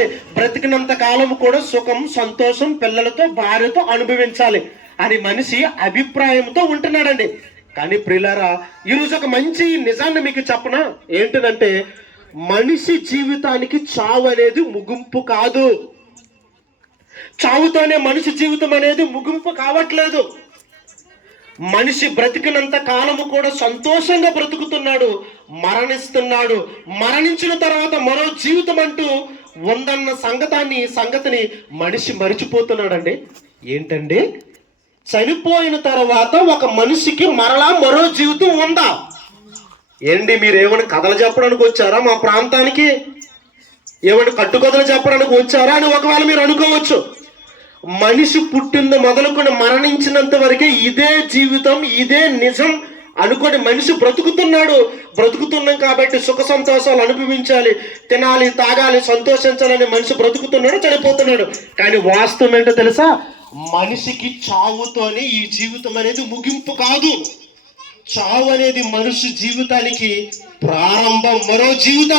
అనుభవించాలి, బ్రతికినంత కాలం కూడా సుఖం, సంతోషం, పిల్లలతో, భార్యతో అనుభవించాలి అని మనిషి అభిప్రాయంతో ఉంటున్నాడండి. కానీ ప్రియులారా, ఈరోజు ఒక మంచి నిజాన్ని మీకు చెప్పనా, ఏంటంటే మనిషి జీవితానికి చావు అనేది ముగింపు కాదు. చావుతోనే మనిషి జీవితం అనేది ముగింపు కావట్లేదు. మనిషి బ్రతికినంత కాలము కూడా సంతోషంగా బ్రతుకుతున్నాడు, మరణిస్తున్నాడు. మరణించిన తర్వాత మరో జీవితం అంటూ ఉందన్న సంగతిని మనిషి మరిచిపోతున్నాడండి. ఏంటండి, చనిపోయిన తర్వాత ఒక మనిషికి మరలా మరో జీవితం ఉందా? ఏంటి, మీరు ఏమైనా కథలు చెప్పడానికి వచ్చారా మా ప్రాంతానికి? ఏమైనా కట్టుకథలు చెప్పడానికి వచ్చారా అని ఒకవేళ మీరు అనుకోవచ్చు. మనిషి పుట్టింది మొదలుకొని మరణించినంత వరకే ఇదే జీవితం, ఇదే నిజం అనుకొని మనిషి బ్రతుకుతున్నాం కాబట్టి సుఖ సంతోషాలు అనుభవించాలి, తినాలి, తాగాలి, సంతోషించాలని మనిషి బ్రతుకుతున్నాడు, చనిపోతున్నాడు. కానీ వాస్తవం ఏంటో తెలుసా? మనిషికి చావుతోనే ఈ జీవితం అనేది ముగింపు కాదు. చావు అనేది మనిషి జీవితానికి ప్రారంభం, మరో జీవితానికి